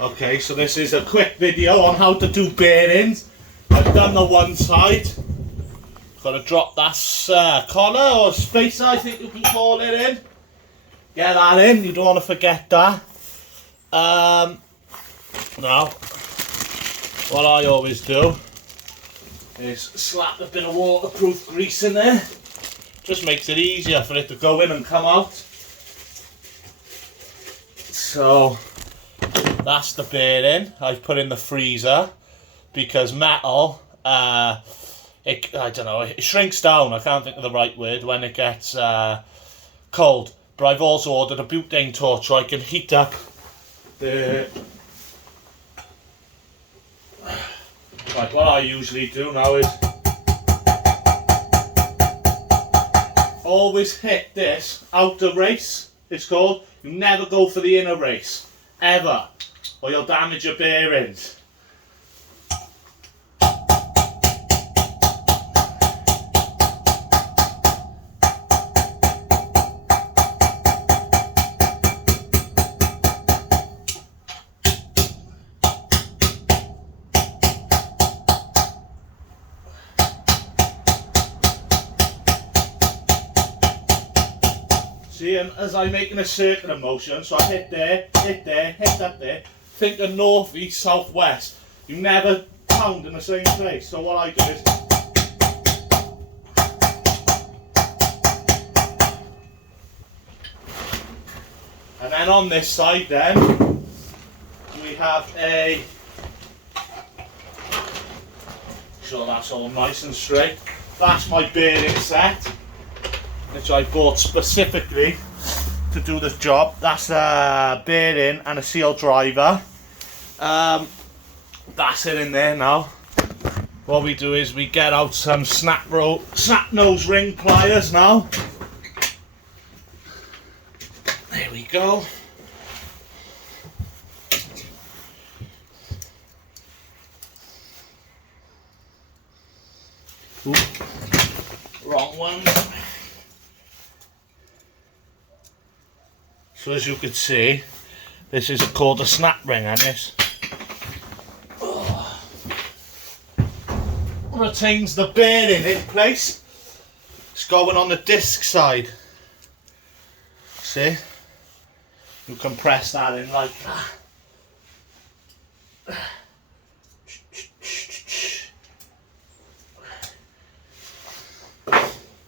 Okay, so this is a quick video on how to do bearings. I've done the one side. Got to drop that collar or spacer, I think you can call it, in. Get that in, you don't want to forget that. Now, what I always do is slap a bit of waterproof grease in there. Just makes it easier for it to go in and come out. So that's the bearing I've put in the freezer, because metal, I don't know, it shrinks down, I can't think of the right word, when it gets cold. But I've also ordered a butane torch so I can heat up the... Right, what I usually do now is always hit this outer race, it's called. You never go for the inner race, ever, or you'll damage your bearings. See, and as I'm making a circular motion, so I hit there, hit there, hit that there, think of north, east, south, west. You never pound in the same place. So what I do is, and then on this side then, we have a, so that's all nice and straight. That's my bearing set, which I bought specifically to do this job. That's a bearing and a seal driver. That's it in there now. What we do is we get out some snap nose ring pliers now. There we go. Ooh, wrong one. So as you can see, this is called a snap ring, and this retains the bearing in place. It's going on the disc side. See? You can press that in like that.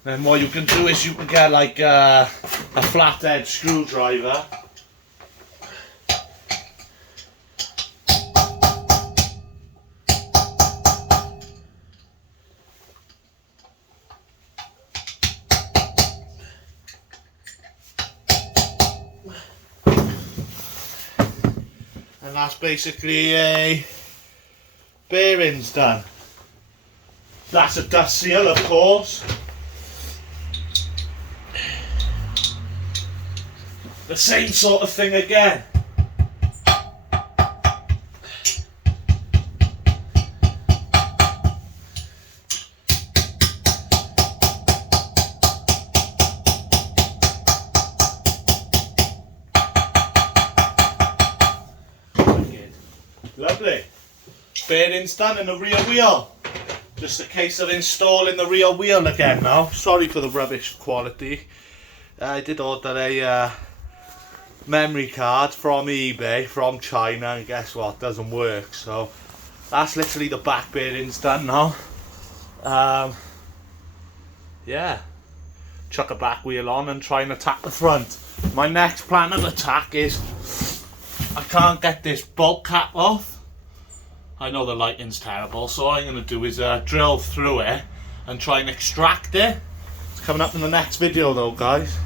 Then what you can do is you can get like a flathead screwdriver. And that's basically a bearings done. That's a dust seal, of course. The same sort of thing again. Lovely. Bearings done in the rear wheel. Just a case of installing the rear wheel again now. Sorry for the rubbish quality. I did order a memory card from eBay from China, and guess what, doesn't work. So that's literally the back bearings done now. Yeah, chuck a back wheel on and try and attack the front. My next plan of attack is, I can't get this bolt cap off. I know the lighting's terrible, so all I'm going to do is drill through it and try and extract it. It's coming up in the next video though, guys.